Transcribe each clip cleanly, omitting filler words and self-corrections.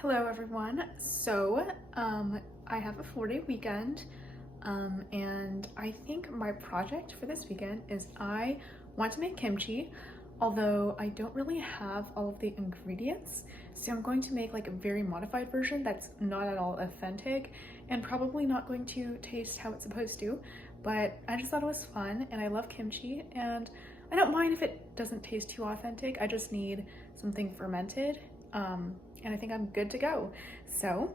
Hello everyone. I have a 4-day weekend and I think my project for this weekend is I want to make kimchi, although I don't really have all of the ingredients. So I'm going to make like a very modified version that's not at all authentic and probably not going to taste how it's supposed to, but I just thought it was fun and I love kimchi and I don't mind if it doesn't taste too authentic. I just need something fermented. And I think I'm good to go. So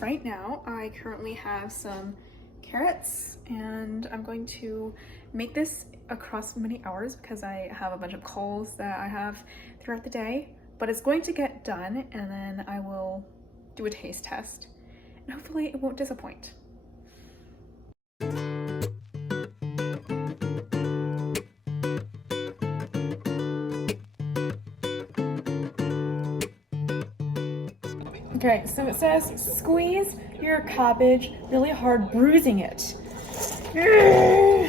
right now I currently have some carrots and I'm going to make this across many hours because I have a bunch of calls that I have throughout the day, but it's going to get done and then I will do a taste test and hopefully it won't disappoint. Okay, so it says squeeze your cabbage really hard, bruising it. I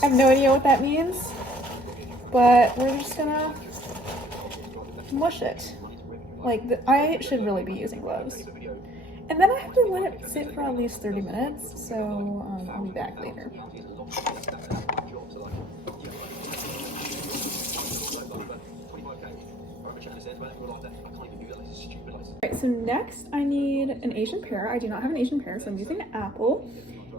have no idea what that means, but we're just gonna mush it. I should really be using gloves. And then I have to let it sit for at least 30 minutes, so I'll be back later. Alright, so next I need an Asian pear. I do not have an Asian pear, so I'm using an apple.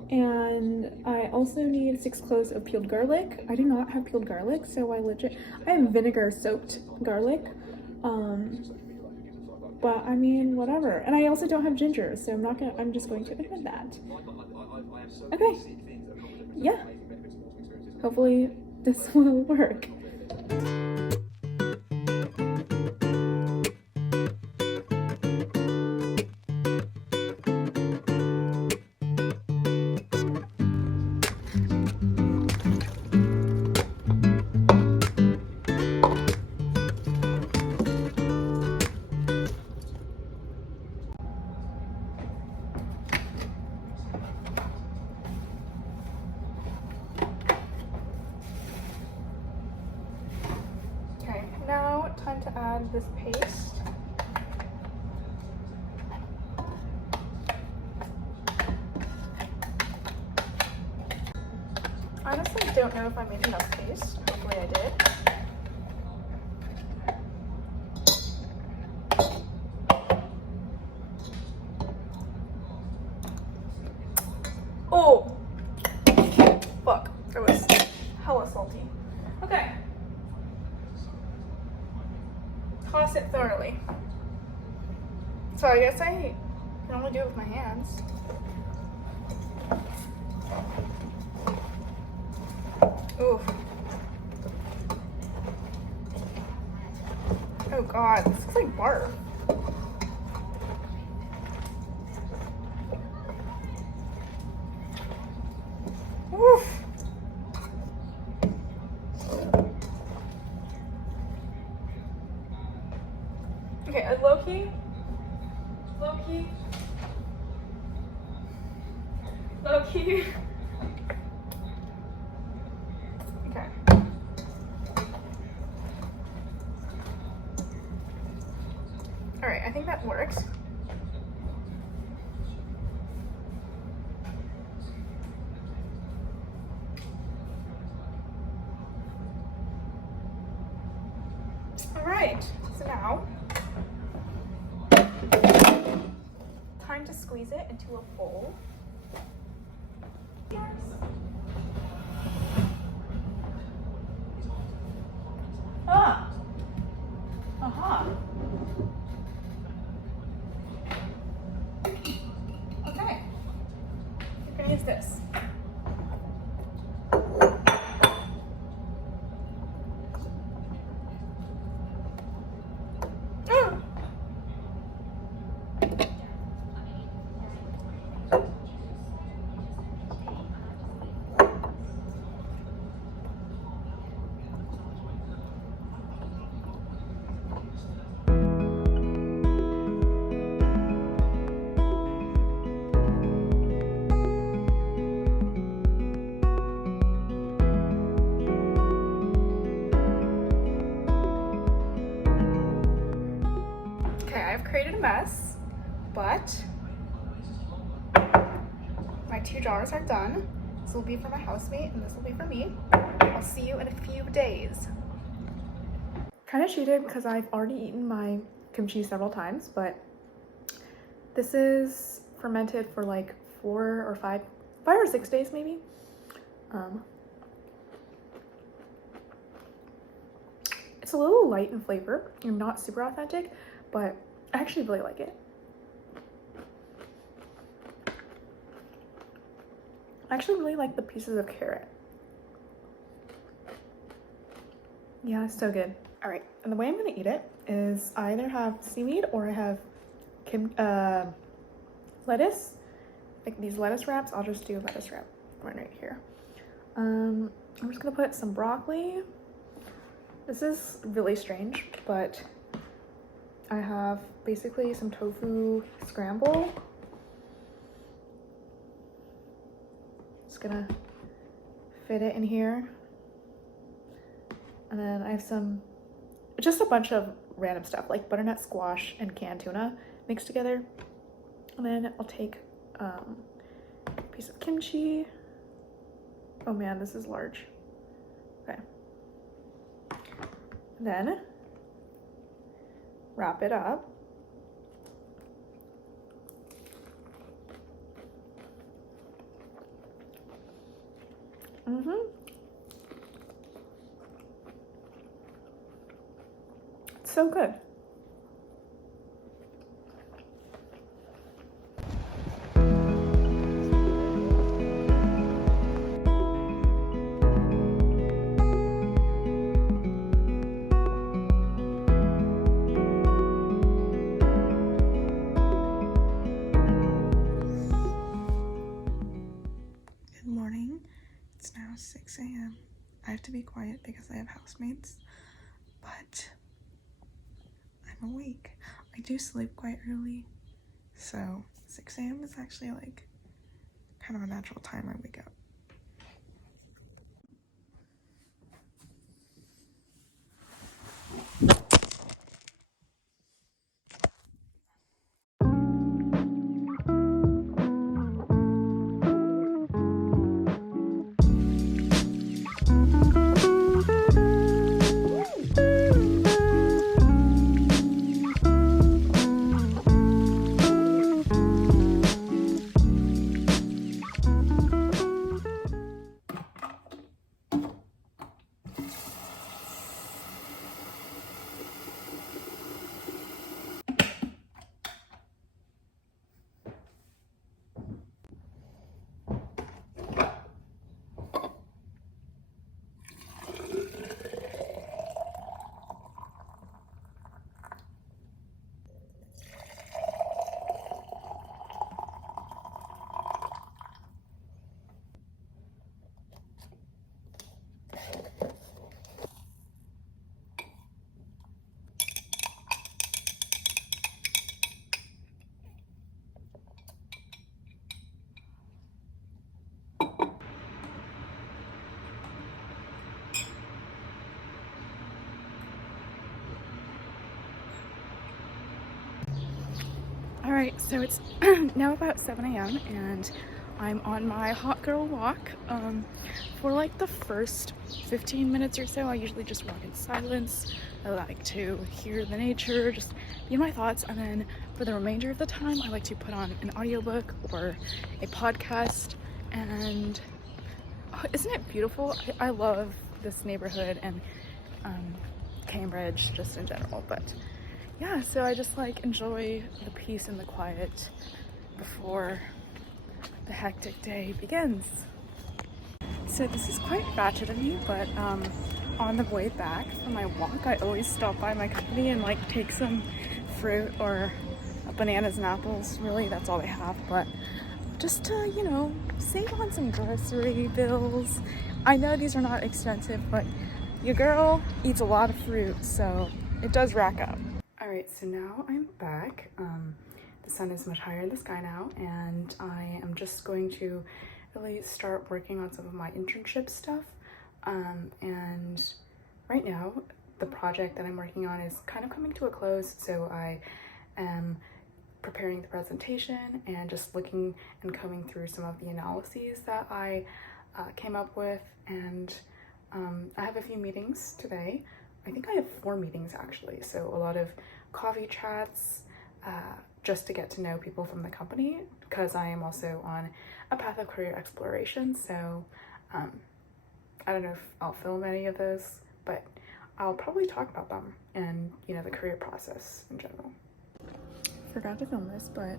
And I also need 6 cloves of peeled garlic. I do not have peeled garlic, so I have vinegar soaked garlic. But I mean, whatever. And I also don't have ginger, so I'm just going to admit that. Okay. Yeah. Hopefully this will work. Now, time to add this paste. I honestly don't know if I made enough paste. Hopefully I did. Oh! Fuck, it was hella salty. Okay. Toss it thoroughly. So I guess I can only do it with my hands. Oof. Oh god, this looks like barf. Oof. Okay, low-key. Okay. All right, I think that works. All right, so now time to squeeze it into a bowl. Yes. Ah. Uh-huh. Okay. I'm gonna use this. have created a mess, but my 2 jars are done. This will be for my housemate and this will be for me. I'll see you in a few days. Kind of cheated because I've already eaten my kimchi several times, but this is fermented for like 5 or 6 days maybe. It's a little light in flavor and not super authentic, but I actually really like it. I actually really like the pieces of carrot. Yeah, it's so good. All right, and the way I'm gonna eat it is I either have seaweed or I have lettuce, like these lettuce wraps. I'll just do lettuce wrap one right here. I'm just gonna put some broccoli. This is really strange, but I have basically some tofu scramble. Just gonna fit it in here. And then I have just a bunch of random stuff like butternut squash and canned tuna mixed together. And then I'll take a piece of kimchi. Oh man, this is large. Okay. And then wrap it up. It's so good. Good morning. It's now 6 a.m. I have to be quiet because I have housemates, but I'm awake. I do sleep quite early, so 6 a.m. is actually like kind of a natural time I wake up. All right, so it's now about 7 a.m. and I'm on my hot girl walk. For like the first 15 minutes or so, I usually just walk in silence. I like to hear the nature, just be in my thoughts, and then for the remainder of the time, I like to put on an audiobook or a podcast. And isn't it beautiful? I love this neighborhood and Cambridge just in general, but yeah, so I just like enjoy the peace and the quiet before the hectic day begins. So this is quite ratchet of me, but on the way back from my walk, I always stop by my company and like take some fruit or bananas and apples. Really, that's all they have, but just to, you know, save on some grocery bills. I know these are not expensive, but your girl eats a lot of fruit, so it does rack up. All right, so now I'm back. The sun is much higher in the sky now, and I am just going to really start working on some of my internship stuff. And right now, the project that I'm working on is kind of coming to a close, so I am preparing the presentation and just looking and combing through some of the analyses that I came up with. And I have a few meetings today. I think I have 4 meetings actually, so a lot of coffee chats, just to get to know people from the company, because I am also on a path of career exploration. So I don't know if I'll film any of those, but I'll probably talk about them and, you know, the career process in general. Forgot to film this, but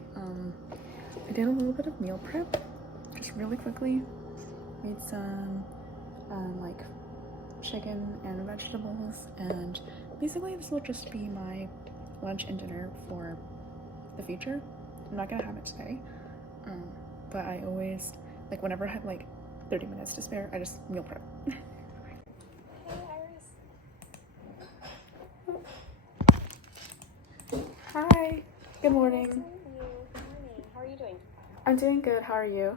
I did a little bit of meal prep, just really quickly. Made some like chicken and vegetables, and basically this will just be my lunch and dinner for the future. I'm not gonna have it today, but I always, like, whenever I have like 30 minutes to spare, I just meal prep. Hey, Iris. Hi, good morning. Nice to meet you. Good morning. How are you doing? I'm doing good. How are you?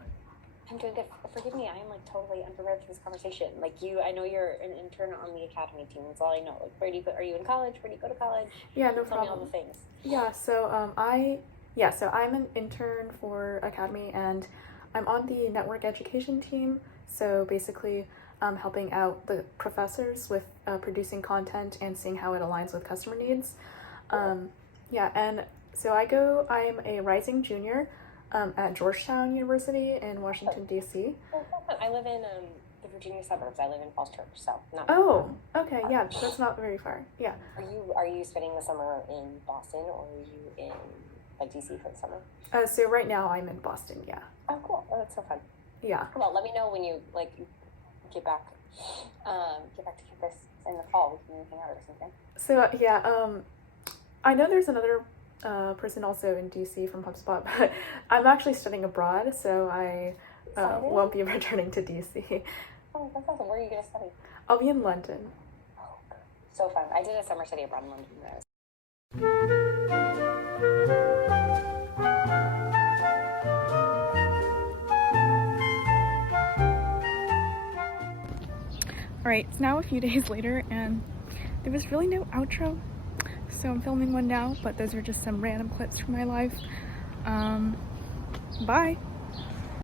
I'm doing good. Forgive me, I am like totally unprepared for this conversation. Like I know you're an intern on the academy team. That's all I know. Like, where do you go? Are you in college? Where do you go to college? Yeah, no Tell problem. me all the things. Yeah, so I'm an intern for Academy, and I'm on the network education team. So basically, helping out the professors with producing content and seeing how it aligns with customer needs. Yeah, and so I'm a rising junior at Georgetown University in Washington, D.C. I live in the Virginia suburbs. I live in Falls Church, so not. Oh, okay, yeah, that's not very far. Yeah. Are you spending the summer in Boston, or are you in like DC for the summer? So right now I'm in Boston. Yeah. Oh, cool. Oh, that's so fun. Yeah. Well, let me know when you get back to campus in the fall. We can hang out or something. So yeah, I know there's another person also in DC from HubSpot, but I'm actually studying abroad, so I won't be returning to DC. Oh, that's awesome. Where are you going to study? I'll be in London. Oh, so fun. I did a summer study abroad in London when I was. Alright, it's now a few days later, and there was really no outro, so I'm filming one now, but those are just some random clips from my life. Bye!